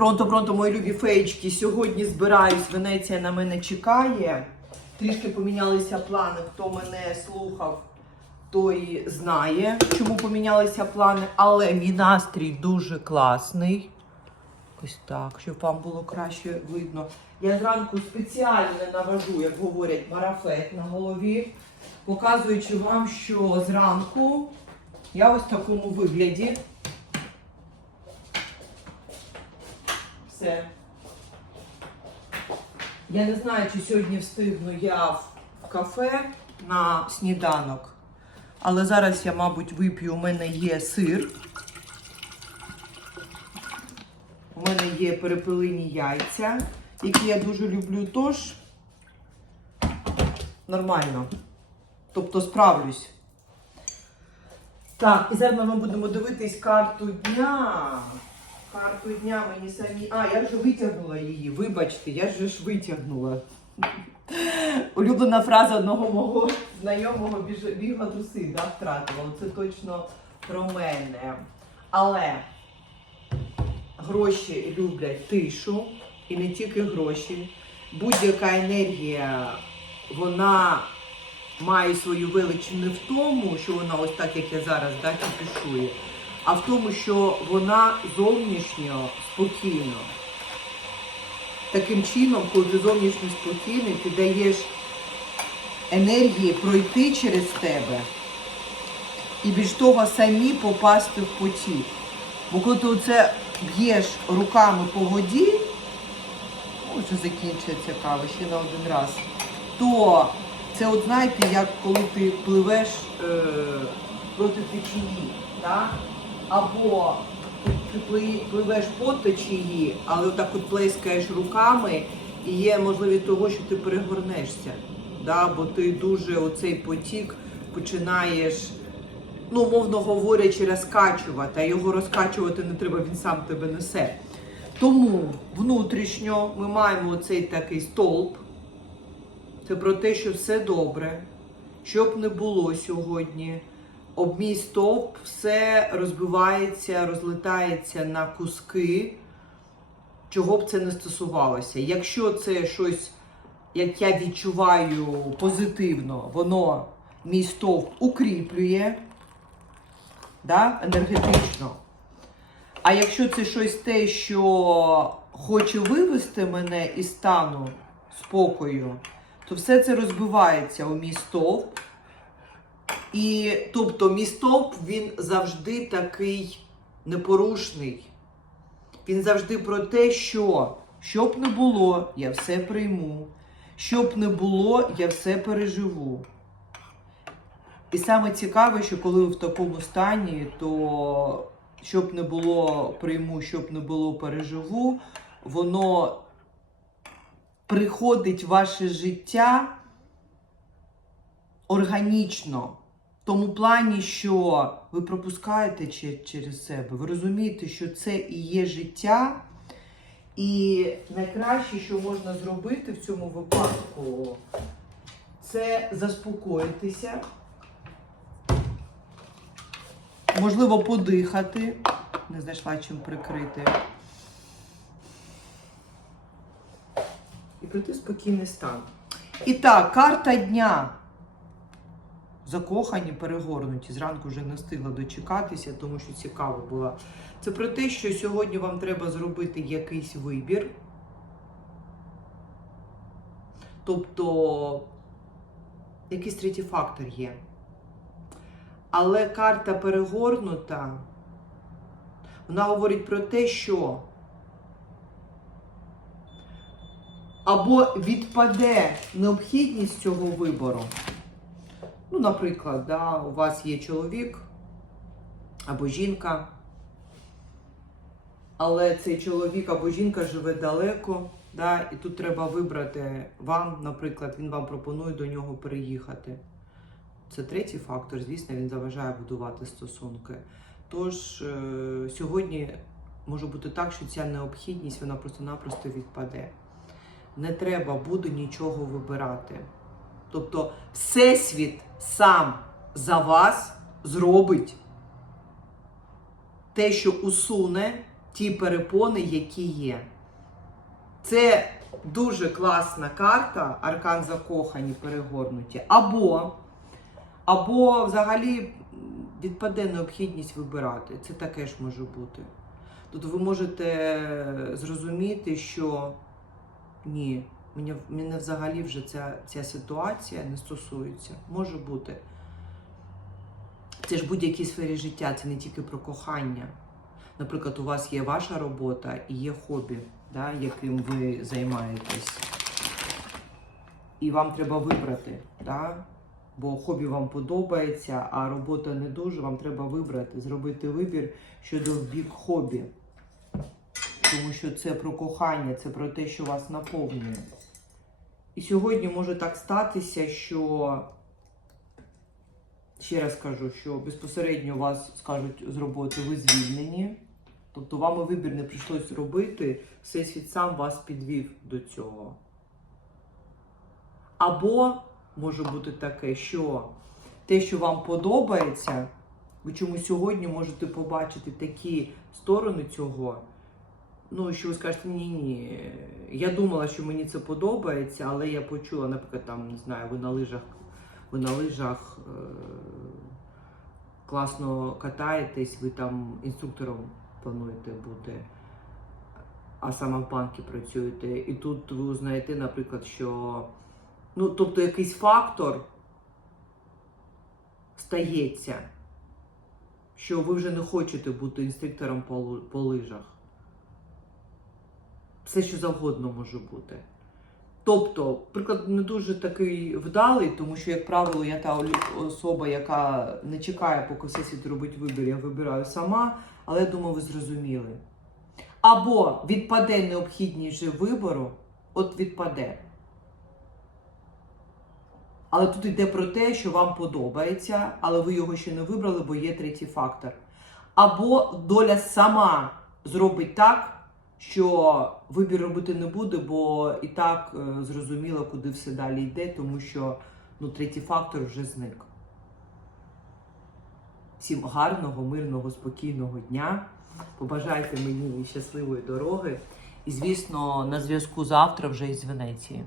Пронто, пронто, мої любі феєчки. Сьогодні збираюсь. Венеція на мене чекає. Трішки помінялися плани. Хто мене слухав, той знає, чому помінялися плани. Але мій настрій дуже класний. Ось так, щоб вам було краще видно. Я зранку спеціально навожу, як говорять, марафет на голові, показуючи вам, що зранку я ось в такому вигляді. Все. Я не знаю, чи сьогодні встигну я в кафе на сніданок. Але зараз я, мабуть, вип'ю. У мене є сир. У мене є перепелині яйця, які я дуже люблю. Тож нормально. Тобто справлюсь. Так, і зараз ми будемо дивитись карту дня. Карту дня мені самі. А, я вже витягнула її. Вибачте, я ж ж витягнула. Улюблена фраза одного мого знайомого бігла труси, да, втратила. Це точно про мене. Але гроші люблять тишу, і не тільки гроші. Будь-яка енергія, вона має свою велич не в тому, що вона ось так, як я зараз, да, кіпішує, а в тому, що вона зовнішньо спокійна. Таким чином, коли ти зовнішньо спокійний, ти даєш енергії пройти через тебе і більш того самі попасти в потік. Бо коли ти оце б'єш руками по воді, ну, вже закінчується кава ще на один раз, то це от знаєте, як коли ти пливеш е, проти течії, да? Або пливеш по течії, але отак от плескаєш руками, і є можливість того, що ти перегорнешся. Да? Бо ти дуже оцей потік починаєш ну, мовно говорячи, розкачувати, а його розкачувати не треба, він сам тебе несе. Тому внутрішньо ми маємо цей такий стовп. Це про те, що все добре, що б не було сьогодні. Об мій стовп все розбивається, розлітається на куски, чого б це не стосувалося. Якщо це щось, як я відчуваю позитивно, воно мій стовп укріплює да, енергетично. А якщо це щось те, що хоче вивести мене із стану спокою, то все це розбивається у мій стовп. І тобто мій стовп він завжди такий непорушний. Він завжди про те, що що б не було, я все прийму. Що б не було, я все переживу. І саме цікаве, що коли ви в такому стані, то щоб не було прийму, щоб не було переживу, воно приходить в ваше життя органічно. В тому плані, що ви пропускаєте через себе, ви розумієте, що це і є життя. І найкраще, що можна зробити в цьому випадку, це заспокоїтися, можливо, подихати. Не знайшла чим прикрити. І прийти спокійний стан. І так, карта дня. Закохані, перегорнуті. Зранку вже не встигла дочекатися, тому що цікаво було. Це про те, що сьогодні вам треба зробити якийсь вибір. Тобто, якийсь третій фактор є. Але карта перегорнута, вона говорить про те, що або відпаде необхідність цього вибору. Ну, наприклад, да, у вас є чоловік або жінка, але цей чоловік або жінка живе далеко, да, і тут треба вибрати вам, наприклад, він вам пропонує до нього переїхати. Це третій фактор, звісно, він заважає будувати стосунки. Тож е, сьогодні може бути так, що ця необхідність вона просто-напросто відпаде. Не треба буде нічого вибирати. Тобто, Всесвіт сам за вас зробить те, що усуне ті перепони, які є. Це дуже класна карта, аркан закохані, перегорнуті. Або, або взагалі відпаде необхідність вибирати. Це таке ж може бути. Тут ви можете зрозуміти, що ні, мене, мене взагалі вже ця, ця ситуація не стосується. Може бути. Це ж будь-якій сфері життя, це не тільки про кохання. Наприклад, у вас є ваша робота і є хобі, да, яким ви займаєтесь. І вам треба вибрати, да? бо хобі вам подобається, а робота не дуже, вам треба вибрати, зробити вибір щодо бік хобі. Тому що це про кохання, це про те, що вас наповнює. І сьогодні може так статися, що ще раз кажу, що безпосередньо вас скажуть з роботи ви звільнені. Тобто вам і вибір не прийшлось робити, всесвіт сам вас підвів до цього. Або може бути таке, що те, що вам подобається, ви чомусь сьогодні можете побачити такі сторони цього. Ну, що ви скажете, ні, ні. Я думала, що мені це подобається, але я почула, наприклад, там, не знаю, ви на лижах, ви на лижах е- класно катаєтесь, ви там інструктором плануєте бути, а саме в банку працюєте. І тут ви узнаєте, наприклад, що ну, тобто якийсь фактор стається, що ви вже не хочете бути інструктором по, по лижах. Все, що завгодно може бути. Тобто, приклад не дуже такий вдалий, тому що, як правило, я та особа, яка не чекає, поки всесвіт робить вибір, я вибираю сама, але я думаю, ви зрозуміли. Або відпаде необхідність же вибору, от відпаде. Але тут йде про те, що вам подобається, але ви його ще не вибрали, бо є третій фактор. Або доля сама зробить так, що вибір робити не буде, бо і так е, зрозуміло, куди все далі йде, тому що ну, третій фактор вже зник. Всім гарного, мирного, спокійного дня. Побажайте мені щасливої дороги. І, звісно, на зв'язку завтра вже із Венеції.